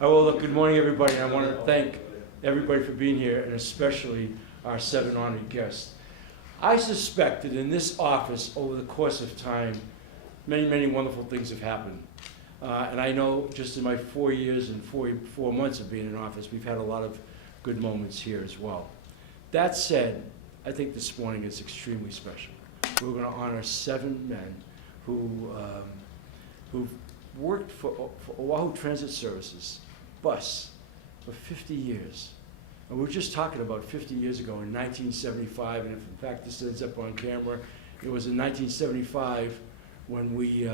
Well, look, good morning, everybody. I want to thank everybody for being here, and especially our 7 honored guests. I suspect that in this office, over the course of time, many, many wonderful things have happened. And I know just in my 4 years and 4 months of being in office, we've had a lot of good moments here as well. That said, I think this morning is extremely special. We're going to honor 7 men who've worked for Oʻahu Transit Services, bus, for 50 years. And we were just talking about 50 years ago in 1975, and if in fact this ends up on camera, it was in 1975 when we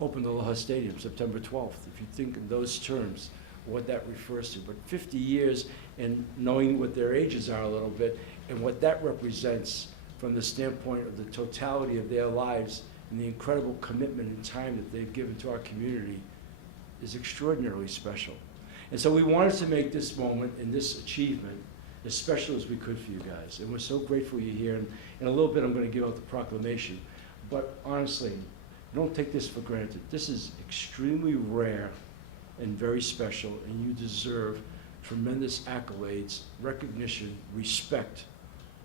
opened Aloha Stadium, September 12th. If you think in those terms, what that refers to. But 50 years, and knowing what their ages are a little bit, and what that represents from the standpoint of the totality of their lives and the incredible commitment and time that they've given to our community is extraordinarily special. And so we wanted to make this moment and this achievement as special as we could for you guys. And we're so grateful you're here. And in a little bit, I'm going to give out the proclamation. But honestly, don't take this for granted. This is extremely rare and very special, and you deserve tremendous accolades, recognition, respect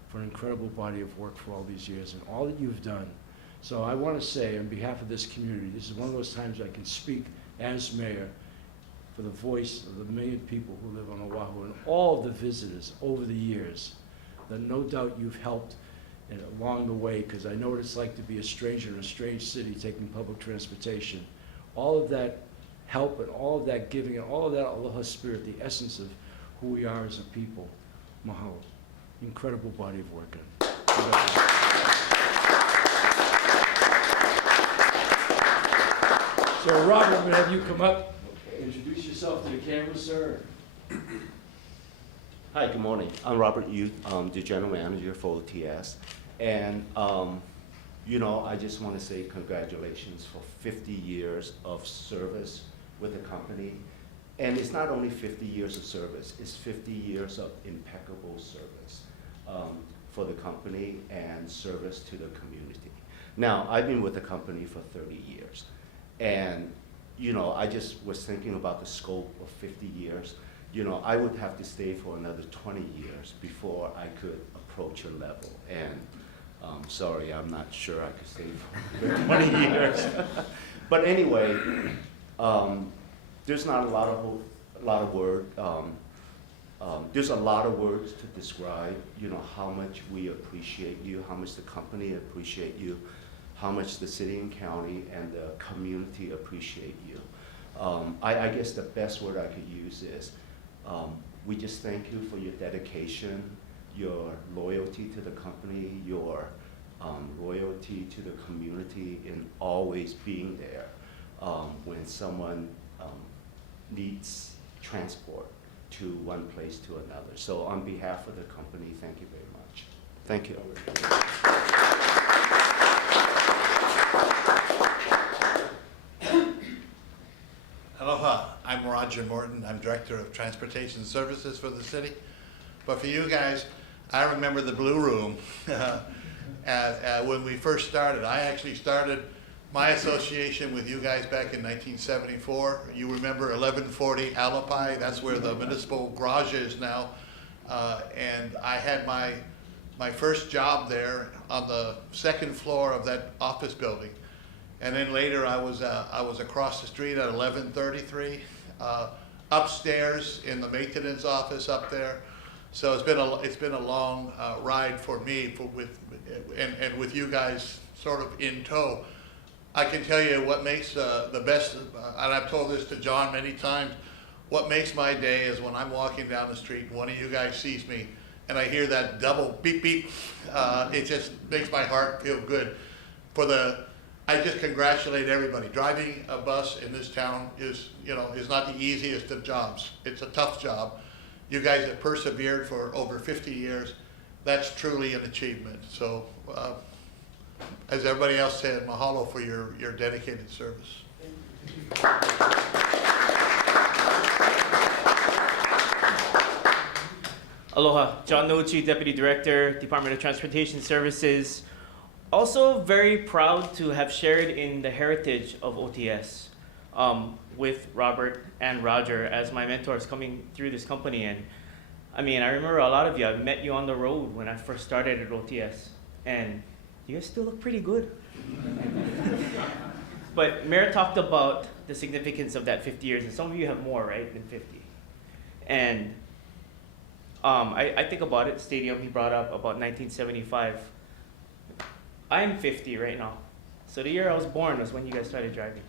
for an incredible body of work for all these years and all that you've done. So I want to say, on behalf of this community, this is one of those times I can speak as mayor for the voice of the million people who live on Oahu and all of the visitors over the years that no doubt you've helped and along the way, because I know what it's like to be a stranger in a strange city taking public transportation. All of that help and all of that giving and all of that aloha spirit, the essence of who we are as a people. Mahalo. Incredible body of work. So Robert, I'm going to have you come up. Introduce yourself to the camera, sir. Hi, good morning. I'm Robert Yu, the General Manager for OTS. And, you know, I just want to say congratulations for 50 years of service with the company. And it's not only 50 years of service, it's 50 years of impeccable service for the company and service to the community. Now, I've been with the company for 30 years. And, you know, I just was thinking about the scope of 50 years. You know, I would have to stay for another 20 years before I could approach your level. And sorry, I'm not sure I could stay for 20 years. But anyway, there's not a lot of words. There's a lot of words to describe, you know, how much we appreciate you, how much the company appreciate you, how much the city and county and the community appreciate you. I guess the best word I could use is, we just thank you for your dedication, your loyalty to the company, your loyalty to the community, and always being there when someone needs transport to one place to another. So on behalf of the company, thank you very much. Thank you. Aloha, I'm Roger Morton. I'm Director of Transportation Services for the city. But for you guys, I remember the Blue Room when we first started. I actually started my association with you guys back in 1974. You remember 1140 Alapai, that's where the municipal garage is now. And I had my first job there on the 2nd floor of that office building. And then later I was across the street at 1133, upstairs in the maintenance office up there. So it's been a long ride for me and with you guys sort of in tow. I can tell you what makes the best, and I've told this to John many times, what makes my day is when I'm walking down the street and one of you guys sees me and I hear that double beep beep. It just makes my heart feel good. I just congratulate everybody. Driving a bus in this town is not the easiest of jobs. It's a tough job. You guys have persevered for over 50 years. That's truly an achievement. So, as everybody else said, mahalo for your dedicated service. Aloha, John Nucci, Deputy Director, Department of Transportation Services. Also very proud to have shared in the heritage of OTS. with Robert and Roger as my mentors coming through this company. And I mean, I remember a lot of you, I met you on the road when I first started at OTS, and you guys still look pretty good. But Mayor talked about the significance of that 50 years, and some of you have more, right, than 50. And I think about it, stadium he brought up about 1975. I'm 50 right now. So the year I was born was when you guys started driving.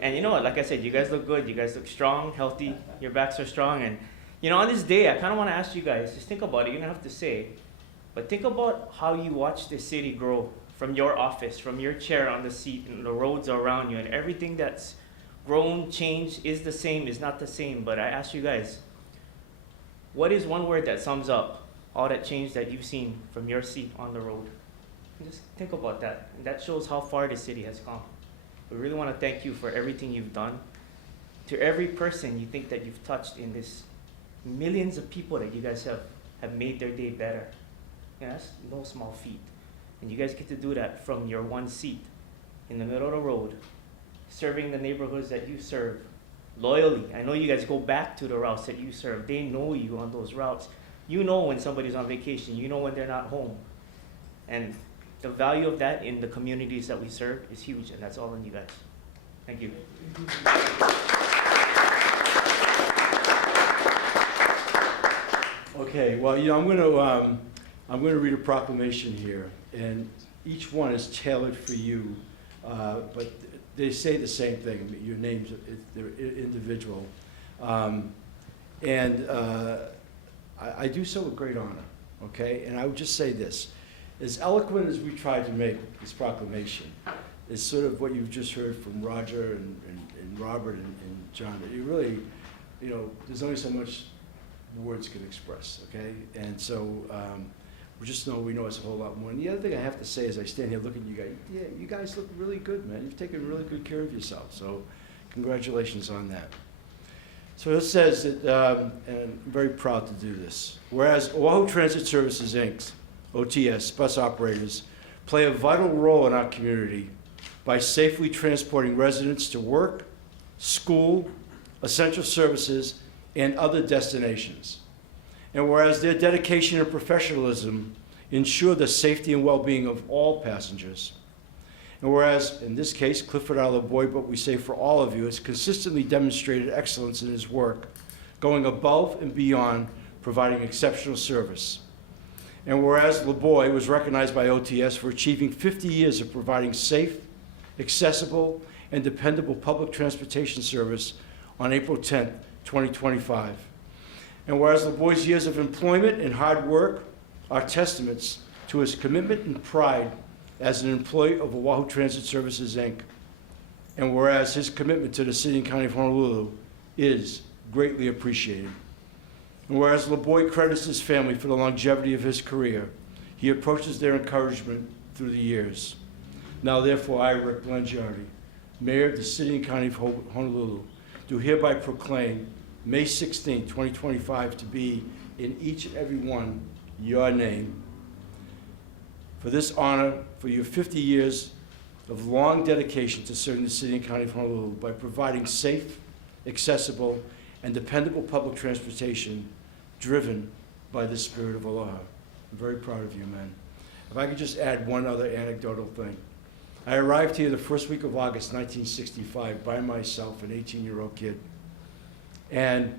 And you know what, like I said, you guys look good, you guys look strong, healthy, your backs are strong. And you know, on this day, I kind of want to ask you guys, just think about it, you don't have to say, but think about how you watch this city grow from your office, from your chair on the seat, and the roads around you, and everything that's grown, changed, is the same, is not the same. But I ask you guys, what is one word that sums up all that change that you've seen from your seat on the road? Just think about that. And that shows how far the city has come. We really want to thank you for everything you've done. To every person you think that you've touched in this, millions of people that you guys have made their day better. Yeah, that's no small feat. And you guys get to do that from your one seat in the middle of the road, serving the neighborhoods that you serve loyally. I know you guys go back to the routes that you serve. They know you on those routes. You know when somebody's on vacation. You know when they're not home. And the value of that in the communities that we serve is huge, and that's all on you guys. Thank you. Okay, well, you know, I'm gonna read a proclamation here, and each one is tailored for you, but they say the same thing. Your names, they're individual, and I do so with great honor. Okay, and I would just say this: as eloquent as we tried to make this proclamation, is sort of what you've just heard from Roger and Robert and John. You really, you know, there's only so much words can express, okay? And so we know it's a whole lot more. And the other thing I have to say as I stand here looking at you guys, yeah, you guys look really good, man. You've taken really good care of yourself, so congratulations on that. So it says that, and I'm very proud to do this, whereas Oʻahu Transit Services, Inc., OTS, bus operators, play a vital role in our community by safely transporting residents to work, school, essential services, and other destinations. And whereas their dedication and professionalism ensure the safety and well-being of all passengers. And whereas, in this case, Clifford R. LeBoy, but we say for all of you, has consistently demonstrated excellence in his work, going above and beyond, providing exceptional service. And whereas LeBoy was recognized by OTS for achieving 50 years of providing safe, accessible, and dependable public transportation service on April 10th, 2025. And whereas LeBoy's years of employment and hard work are testaments to his commitment and pride as an employee of Oʻahu Transit Services, Inc. And whereas his commitment to the City and County of Honolulu is greatly appreciated. And whereas LeBoy credits his family for the longevity of his career, he approaches their encouragement through the years. Now therefore, I, Rick Blangiardi, Mayor of the City and County of Honolulu, do hereby proclaim May 16, 2025 to be in each and every one your name. For this honor, for your 50 years of long dedication to serving the City and County of Honolulu by providing safe, accessible, and dependable public transportation driven by the spirit of aloha. I'm very proud of you, man. If I could just add one other anecdotal thing. I arrived here the first week of August 1965 by myself, an 18-year-old kid. And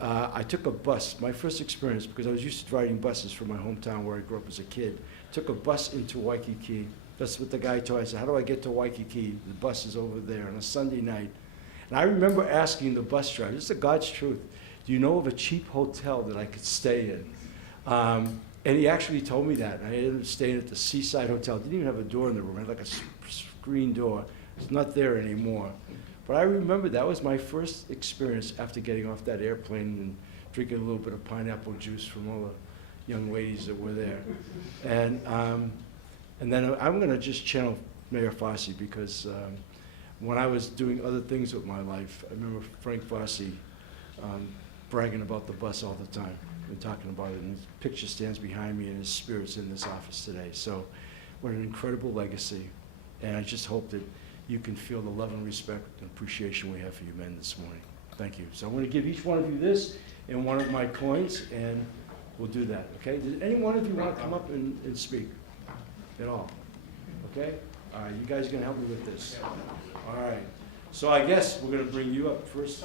I took a bus, my first experience, because I was used to riding buses from my hometown where I grew up as a kid. Took a bus into Waikiki. That's what the guy told me. I said, how do I get to Waikiki? The bus is over there on a Sunday night. And I remember asking the bus driver, this is the God's truth, do you know of a cheap hotel that I could stay in? And he actually told me that. And I ended up staying at the Seaside Hotel. Didn't even have a door in the room. It had like a screen door. It's not there anymore. But I remember that was my first experience after getting off that airplane and drinking a little bit of pineapple juice from all the young ladies that were there. And then I'm going to just channel Mayor Fossey because when I was doing other things with my life, I remember Frank Fossey bragging about the bus all the time. We've been talking about it, and his picture stands behind me, and his spirit's in this office today. So what an incredible legacy. And I just hope that you can feel the love and respect and appreciation we have for you men this morning. Thank you. So I'm going to give each one of you this and one of my coins, and we'll do that, okay? Does any one of you want to come up and speak at all? Okay? All right, you guys are going to help me with this. All right. So I guess we're going to bring you up first.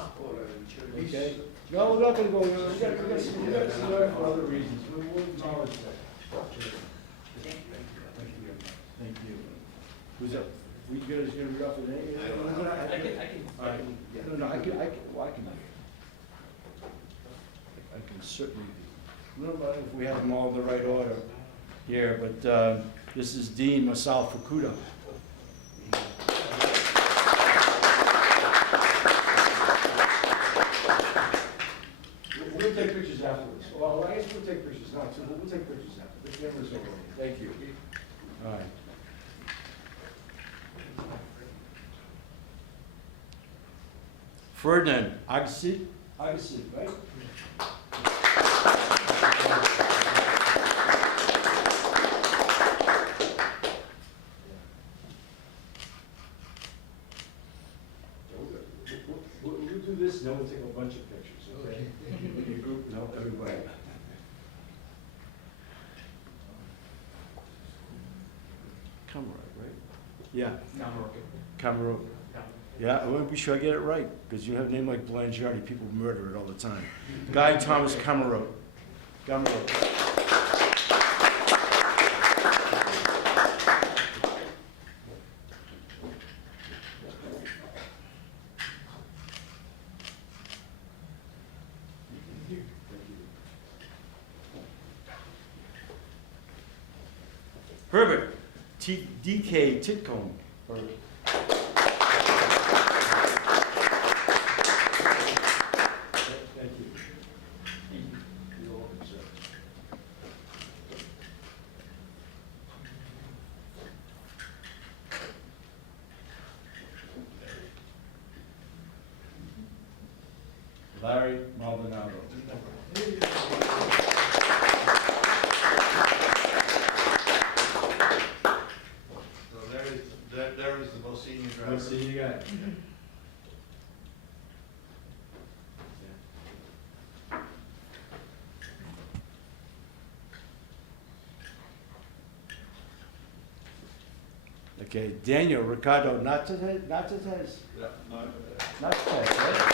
Okay? No, we're not going to go. We got to see that for other reasons. We'll acknowledge that. Thank you. Who's up? We guys going to read off the name? I can. No, I can. Well, I can certainly. I don't know if we have them all in the right order here, but this is Dean Masao Fukuda. We'll take pictures afterwards. Well, I guess we'll take pictures now too, but we'll take pictures after. The camera's over. Thank you. All right. Ferdinand Agassi, right? We'll do this, and then we'll take a bunch of pictures, okay? With your group and help everybody. Camera, right? Yeah. Camera. Yeah, I want to be sure I get it right, because you have a name like Blangiardi, people murder it all the time. Guy Thomas Camero. Herbert D.K. Titcomb. Herbert. Thank you. You're welcome, sir. Larry Maldonado. Larry's the most senior driver. Most senior guy. Okay, Daniel Ricardo Nates. Yeah, no. Nates, right?